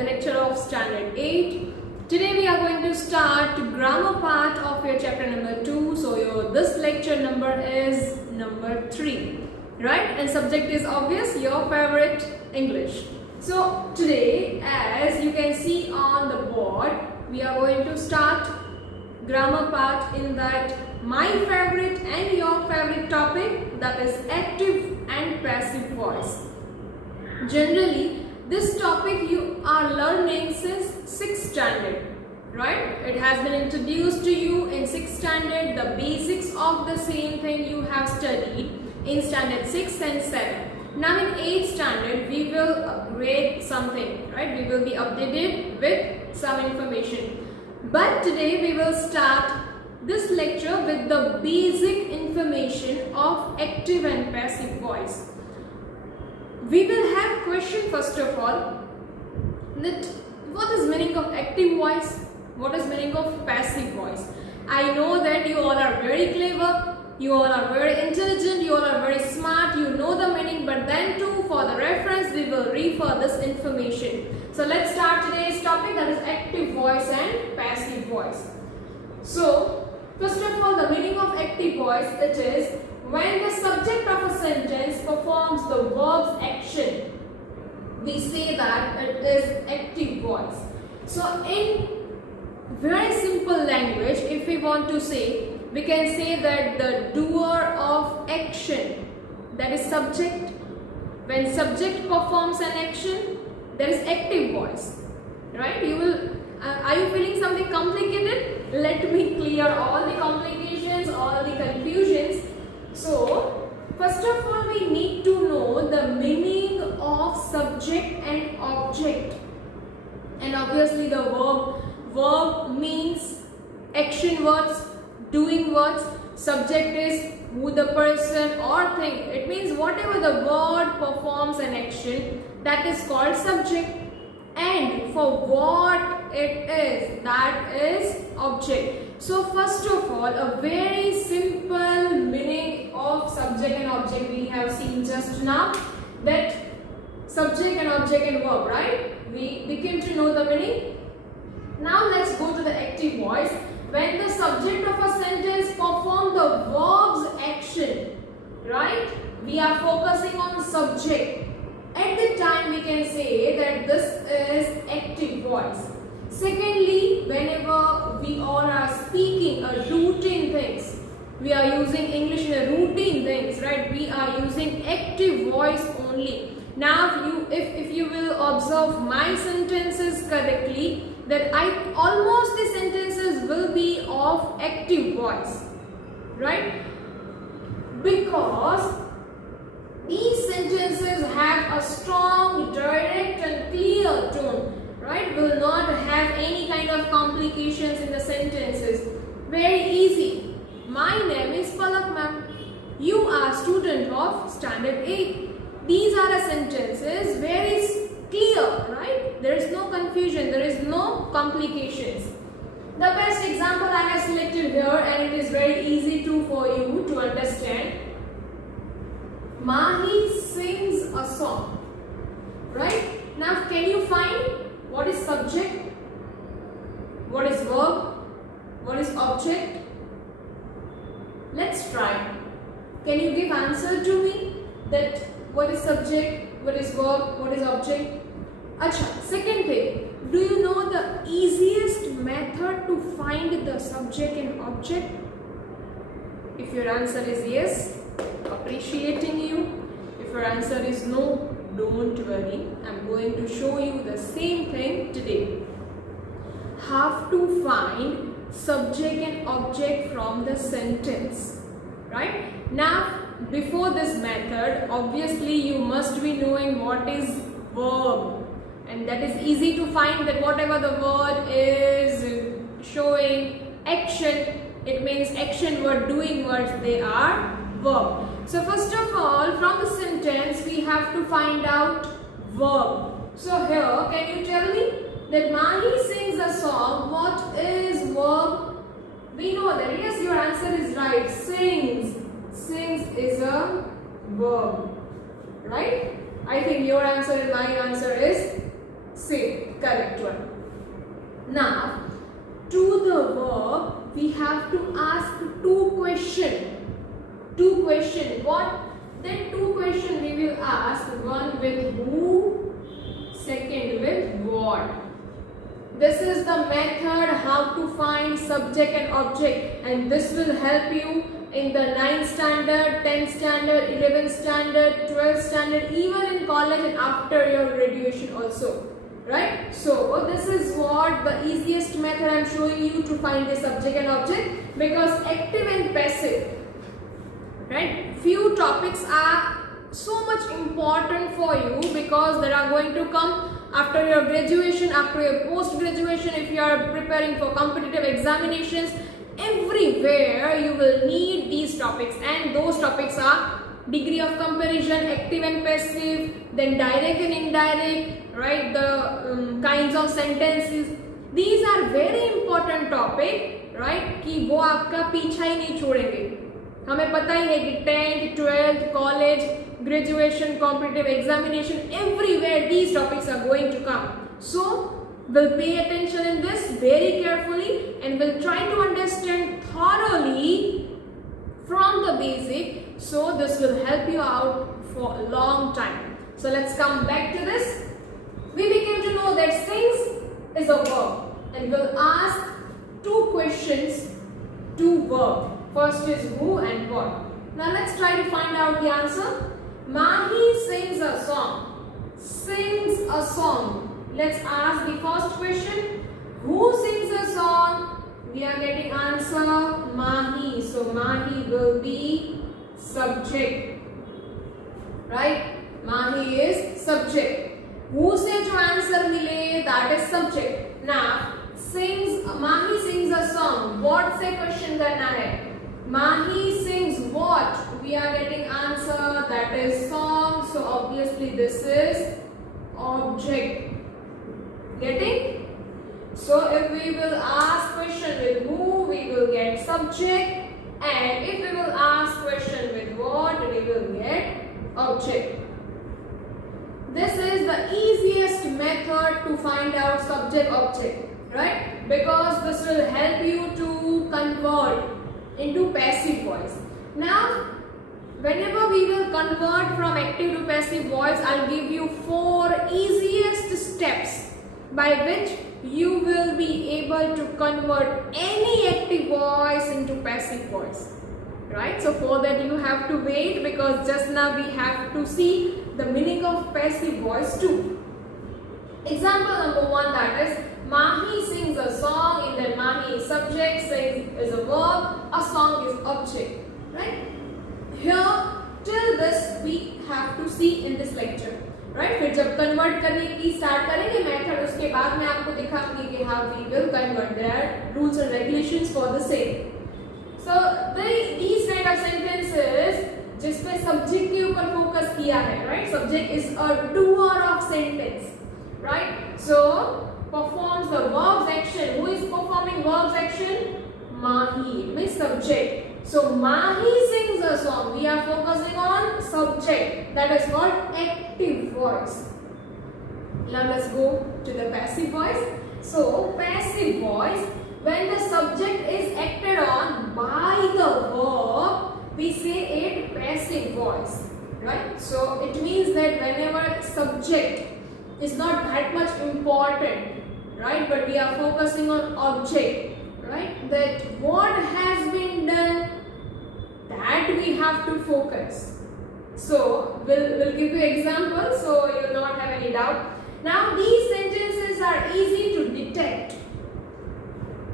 the lecture of Standard 8. Today we are going to start grammar part of your chapter number 2. So this lecture number is number 3, right? And subject is obvious, your favorite, English. So today, as you can see on the board, we are going to start grammar part in that my favorite and your favorite topic, that is active and passive voice. Generally, this topic you are learning since 6th standard, right? It has been introduced to you in 6th standard. The basics of the same thing you have studied in standard 6 and 7. Now in 8th standard, we will upgrade something, right? We will be updated with some information. But today we will start this lecture with the basic information of active and passive voice. We will have question first of all, that what is meaning of active voice, what is meaning of passive voice. I know that you all are very clever, you all are very intelligent, you all are very smart, you know the meaning, but then too for the reference we will refer this information. So let's start today's topic, that is active voice and passive voice. So first of all, the meaning of active voice, it is when the subject of a sentence performs the verb's action, we say that it is active voice. So in very simple language, if we want to say, we can say that the doer of action, that is subject. When subject performs an action, there is active voice, right? You will. Are you feeling something complicated? Let me clear all the complications, all the confusions. So, first of all, we need to know the meaning of subject and object. And obviously the verb means action words, doing words. Subject is who the person or thing. It means whatever the word performs an action, that is called subject. And for what it is, that is object. So first of all, a very simple meaning of subject and object we have seen just now, that subject and object and verb, right? We came to know the meaning. Now let's go to the active voice. When the subject of a sentence performs the verb's action, right? We are focusing on subject. At the time we can say that this is active voice. Secondly, whenever we all are speaking a routine things, we are using English in a routine things, right? We are using active voice only. Now if you will observe my sentences correctly, that almost the sentences will be of active voice, right? Because these sentences have a strong, direct and clear tone, right? Will not have any kind of complications in the sentences. Very easy. My name is Palak ma'am. You are student of standard 8. These are the sentences very clear, right? There is no confusion, there is no complications. The best example I have selected here, and it is very easy for you to understand. Mahi sings a song, right? Now can you find what is subject, what is verb, what is object? Let's try. Can you give answer to me that what is subject, what is verb, what is object? Acha, second thing, do you know the easiest method to find the subject and object? If your answer is yes, appreciating you. If your answer is no, don't worry. I'm going to show you the same thing today. Have to find subject and object from the sentence, right? Now, before this method, obviously you must be knowing what is verb. And that is easy to find, that whatever the word is showing action, it means action word, doing words, they are verb. So first of all, from the sentence we have to find out verb. So here, can you tell me that Mahi sings a song, what is verb? We know that, yes, your answer is right, sings. Sings is a verb, right? I think your answer and my answer is same. correct one. Now, to the verb, we have to ask two questions. Two questions. What? Then two questions we will ask. One with who, second with what. This is the method how to find subject and object, and this will help you in the 9th standard, 10th standard, 11th standard, 12th standard, even in college and after your graduation also. Right? So this is what the easiest method I am showing you to find the subject and object, because active and passive, right? Few topics are so much important for you because they are going to come after your graduation, after your post graduation. If you are preparing for competitive examinations, everywhere you will need these topics, and those topics are degree of comparison, active and passive, then direct and indirect, right? The kinds of sentences. These are very important topic, right? कि वो आपका पीछा ही नहीं छोड़ेंगे. हमें पता ही है कि 10th, 12th, college, graduation, competitive examination, everywhere these topics are going to come. So we'll pay attention in this very carefully and we'll try to understand thoroughly from the basic. So this will help you out for a long time. So let's come back to this. We became to know that sings is a verb, and we'll ask two questions to verb. First is who and what. Now let's try to find out the answer. Mahi sings a song. Sings a song. Let's ask the first question. Who sings a song? We are getting answer Mahi. So Mahi will be subject. Right? Mahi is subject. Who से जो answer मिले, that is subject. Now sings, Mahi sings a song. What से question करना है? Mahi sings what? We are getting answer, that is song. So obviously this is object. Getting? So if we will ask question with who, we will get subject, and if we will ask question with what, we will get object. This is the easiest method to find out subject object, right? Because this will help you to convert into passive voice. Now, whenever we will convert from active to passive voice, I'll give you 4 easiest steps by which you will be able to convert any active voice into passive voice. Right? So for that you have to wait, because just now we have to see the meaning of passive voice too. Example number 1, that is Mahi sings a song, and then Mahi is subject, sings is a verb, a song is object. Right? Here till this we have to see in this lecture. Right? फिर जब convert करने की start करेंगे method, उसके बाद मैं आपको दिखाऊंगी कि how we will convert. There are rules and regulations for the same. So these kind of sentences जिसपे subject के ऊपर focus किया है, right? Subject is a doer of sentence, right? So performs the verbs action. Who is performing verbs action? Mahi, means subject. So Mahi sings a song. We are focusing on subject. That is called active voice. Now let's go to the passive voice. So passive voice, when the subject is acted on by the verb, we say it passive voice, right? So it means that whenever subject is not that much important, right? But we are focusing on object, right? That what has been done, that we have to focus. So we'll give you examples so you will not have any doubt. Now these sentences are easy to detect.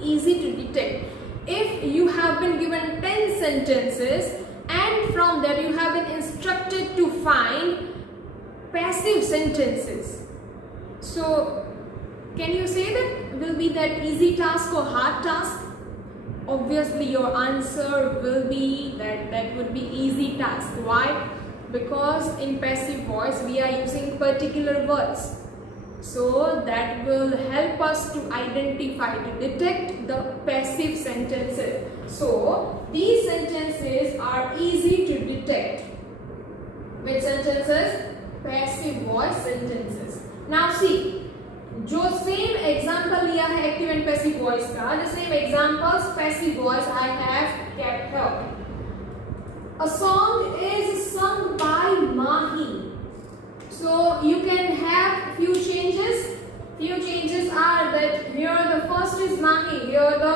Easy to detect. If you have been given 10 sentences and from that you have been instructed to find passive sentences. So can you say that will be that easy task or hard task? Obviously your answer will be that would be easy task. Why? Because in passive voice we are using particular words. So that will help us to identify, to detect the passive sentences. So these sentences are easy to detect. Which sentences? Passive voice sentences. Now see, जो same example लिया है active and passive voice का, the same examples passive voice I have kept here. A song is sung by Mahi. So you can have few changes. Few changes are that here the first is Mahi, here the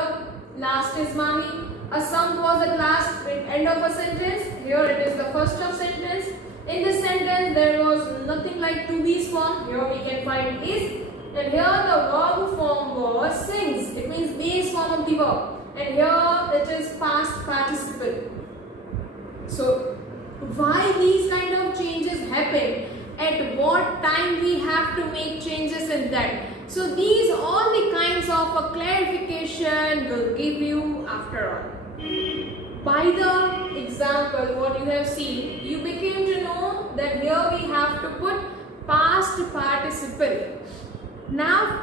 last is Mahi. A sung was at last end of a sentence. Here it is the first of sentence. In this sentence there was nothing like to be form. Here we can find is. And here the verb form was sings. It means base form of the verb. And here it is past participle. So why these kind of changes happen? At what time we have to make changes in that? So these all the kinds of a clarification will give you after all. By the example what you have seen, you became to know that here we have to put past participle. Now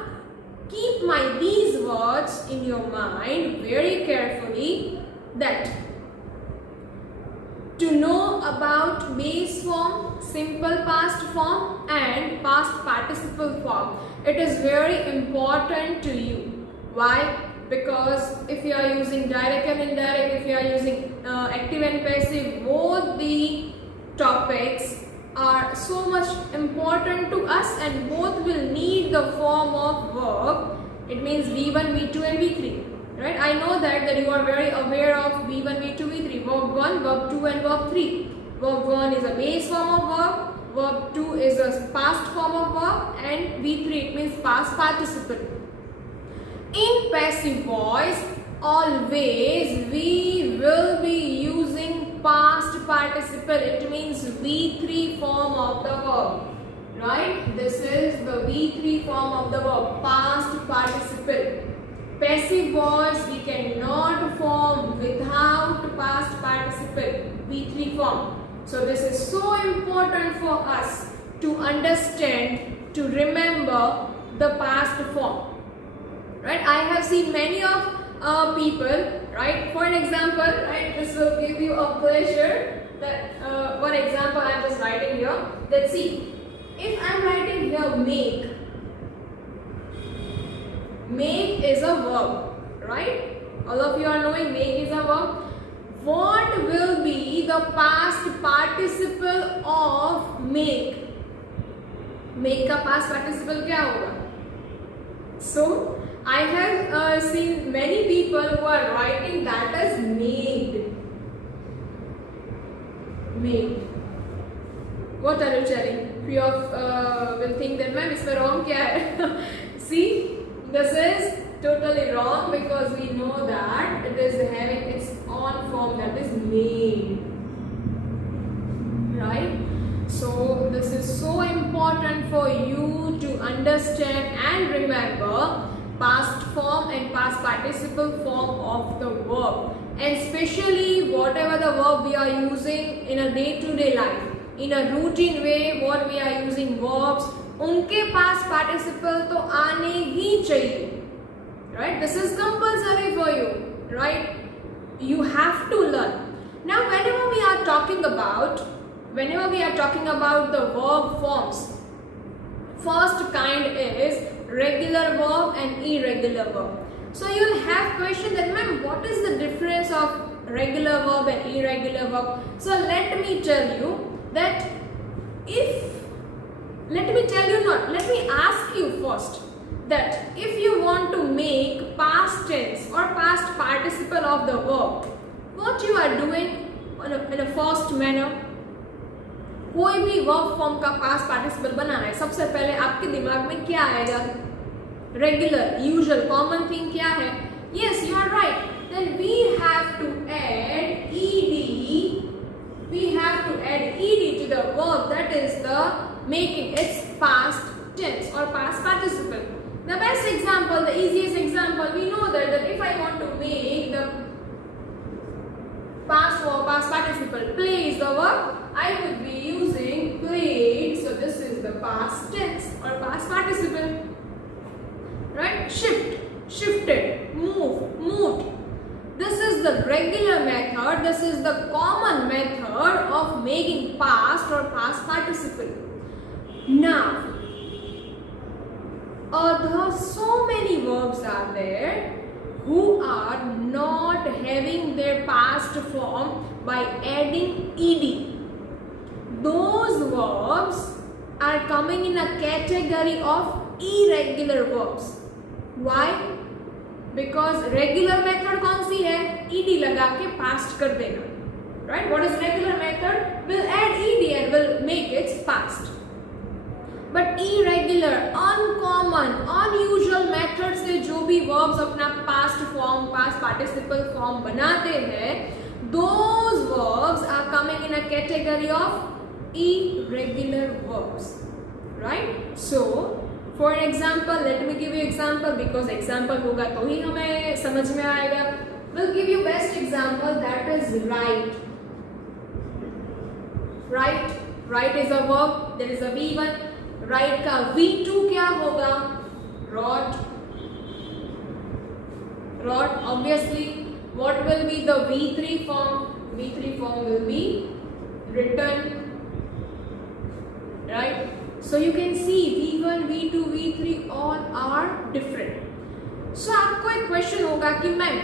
keep these words in your mind very carefully, that to know about base form, simple past form and past participle form, it is very important to you. Why? Because if you are using direct and indirect, if you are using active and passive, both the topics are so much important to us and both will need the form of verb. It means V1, V2 and V3. Right? I know that you are very aware of V1, V2, V3, verb 1, verb 2 and verb 3. Verb 1 is a base form of verb, verb 2 is a past form of verb and V3 it means past participle. In passive voice, always we will be using past participle. It means V3 form of the verb. Right? This is the V3 form of the verb, past participle. Passive voice we cannot form without past participle, V3 form. So this is so important for us to understand, to remember the past form. Right? I have seen many of people, right? For an example, right? This will give you a pleasure. That one example I am just writing here. Let's see. If I am writing here make. Make is a verb, right? All of you are knowing make is a verb. What will be the past participle of make? Make का past participle क्या होगा? So I have seen many people who are writing that as made. Made. What are you telling? Few of will think that ma'am इसमें wrong क्या है? See, this is totally wrong because we know that it is having its own form, that is made. Right? So this is so important for you to understand and remember past form and past participle form of the verb, and especially whatever the verb we are using in a day-to-day life, in a routine way, what we are using verbs, उनके past participle तो आने ही चाहिए. Right? This is compulsory for you. Right? You have to learn. Now whenever we are talking about the verb forms, first kind is regular verb and irregular verb. So you will have question that ma'am, what is the difference of regular verb and irregular verb? So let me tell you that let me ask you first that if you want to make past tense or past participle of the verb, what you are doing in a first manner, कोई भी verb form का past participle बनाना है, सबसे पहले आपके दिमाग में क्या आएगा? रेगुलर, यूजुअल, कॉमन थिंग क्या है? Yes, you are right. Then we have to add ed. We have to add ed to the verb, that is the making its past tense or past participle. The best example, the easiest example, we know that if I want to make the past verb, past participle, play is the verb, I would be using played. So this is the past tense or past participle. Right? Shift, shifted, move, moved. This is the regular method. This is the common method of making past or past participle. Now, so many verbs are there who are not having their past form by adding ed. Those verbs are coming in a category of irregular verbs. Why? Because regular method कौन सी है? ed लगा के past कर देना. Right? What is regular method? We'll add ed and will make it past. But irregular, uncommon, unusual method से जो भी verbs अपना past form, past participle form बनाते हैं, those verbs are coming in a category of irregular verbs. Right? So, for example, let me give you example because example होगा तो ही हमें समझ में आएगा. We'll give you best example, that is write. Write is a verb. There is a V1. Write का V2 क्या होगा? Wrote. Obviously, what will be the V3 form? V3 form will be written. Right? So you can see V1, V2, V3 all are different. So आपको एक question होगा कि ma'am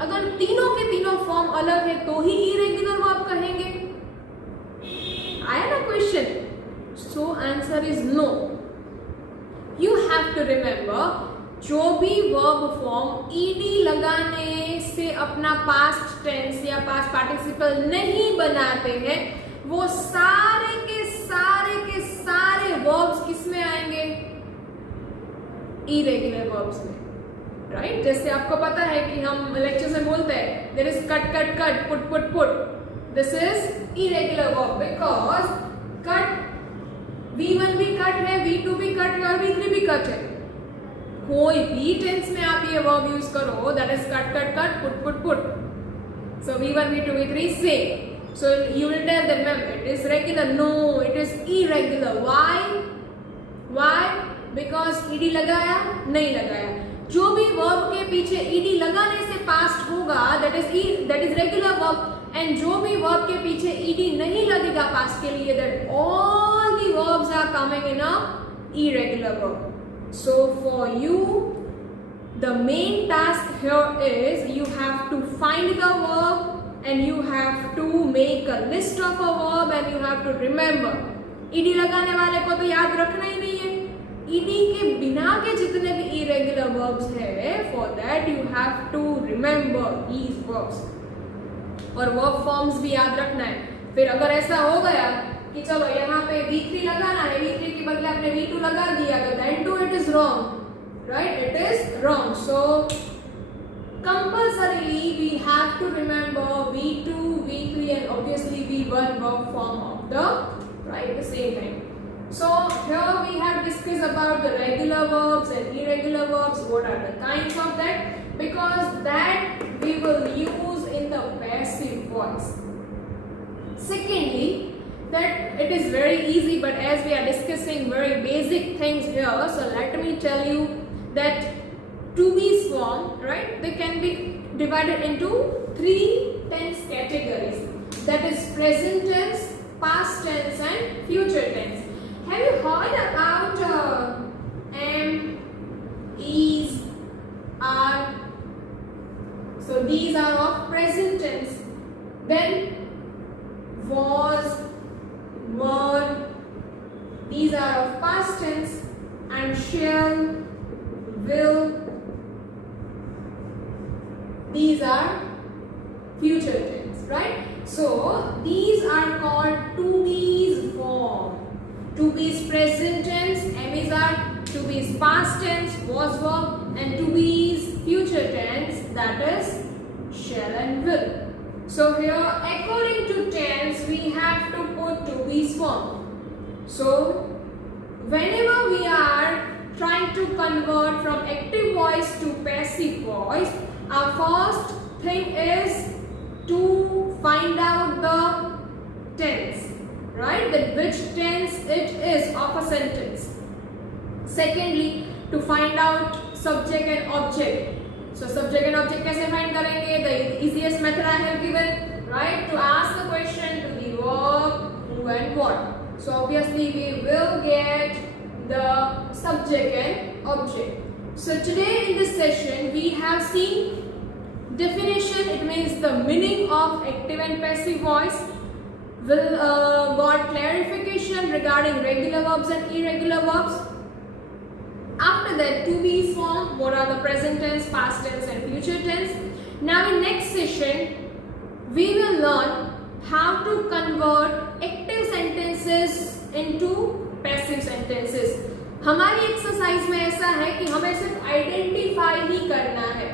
अगर तीनों के तीनों फॉर्म अलग है तो ही इरेगुलर वर्ब कहेंगे? आया ना question? So answer is no. You have to remember, जो भी verb form ed लगाने से अपना past tense या past participle नहीं बनाते हैं, वो सारे के सारे verbs किस में आएंगे? irregular verbs में. Right? जैसे आपको पता है कि हम लेक्चर में बोलते हैं there is cut, put. This is irregular verb because cut V1 भी कट है, V2 भी कट है और V3 भी कट है. कोई भी टेंस में आप ये वर्ब यूज करो, that is cut, put. So V1, V2, V3 same. So you will tell them, ma'am, it is regular. No, it is irregular. Why? Because ed लगाया, नहीं लगाया. जो भी verb के पीछे ed लगाने से past होगा, that is regular verb. And जो भी verb के पीछे ed नहीं लगेगा past के लिए, that all the verbs are coming in a irregular verb. So for you, the main task here is you have to find the verb and you have to make a list of a verb and you have to remember. ed लगाने वाले को तो याद रखना ही नहीं है. ed के बिना के जितने भी irregular verbs है, for that you have to remember these verbs. और वर्ब फॉर्म्स भी याद रखना है. फिर अगर ऐसा हो गया कि चलो यहाँ पे V3 लगाना है, V3 के बदले आपने V2 लगा दिया, तो then too it is wrong, right? It is wrong. So compulsorily we have to remember V2, V3 and obviously V1 verb form of the same thing. So here we have discussed about the regular verbs and irregular verbs. What are the kinds of that? Because that we will use in the passive voice. Secondly, that it is very easy, but as we are discussing very basic things here, so let me tell you that to be's form, right, they can be divided into 3 tense categories. That is present tense, past tense and future tense. Have you heard about am, is, are? So these are of present tense. Then was, were, these are of past tense, and shall, will, these are future tense, right? So these are called to be's form. To be's present tense, am, is, are. To be's past tense, was, were, and to be's future tense, that is shall and will. So here, according to tense, we have to put to be's form. So whenever we are trying to convert from active voice to passive voice, our first thing is to find out the tense, right? That which tense it is of a sentence. Secondly, to find out subject and object. So subject and object कैसे find करेंगे? The easiest method I have given, right? To ask the question to the verb, who and what. So obviously we will get the subject and object. So today in this session we have seen definition, it means the meaning of active and passive voice. We'll got clarification regarding regular verbs and irregular verbs. After that, to be form, what are the present tense, past tense and future tense. Now in next session we will learn how to convert active sentences into passive sentences. हमारी exercise में ऐसा है कि हमें सिर्फ identify ही करना है,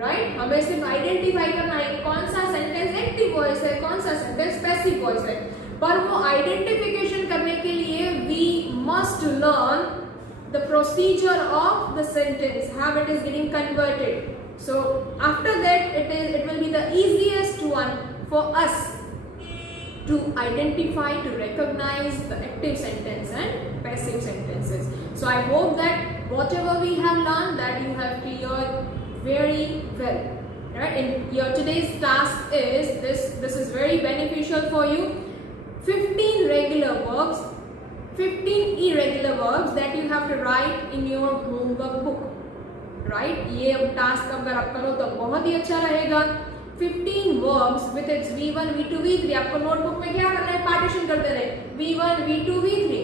right? हमें सिर्फ आइडेंटिफाई करना है कि कौन सा सेंटेंस एक्टिव वॉइस है, कौन सा सेंटेंस पैसिव वॉइस है. पर वो आइडेंटिफिकेशन करने के लिए we must learn the procedure of the sentence, how it is getting converted. So after that it will be the easiest one for us to identify, to recognize the active sentence and passive sentences. So I hope that whatever we have learned that you have cleared very well, right? And your today's task is this is very beneficial for you. 15 regular verbs, 15 irregular verbs that you have to write in your homework book, right? ये task अगर आप करो तो बहुत ही अच्छा रहेगा. 15 verbs with its V1, V2, V3. आपको notebook में क्या करना है, पार्टीशन करते रहे V1, V2, V3.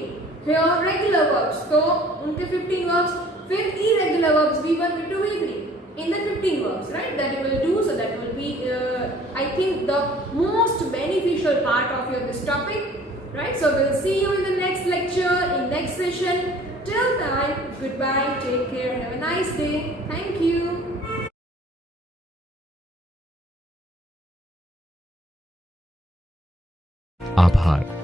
Here regular verbs, तो उनके 15 verbs, फिर irregular verbs V1, V2, V3 in the 15 verbs, right? That you will do. So that will be I think the most beneficial part of your this topic, right? So we'll see you in the next lecture, in next session. Till then, goodbye, take care, have a nice day. Thank you. आभार.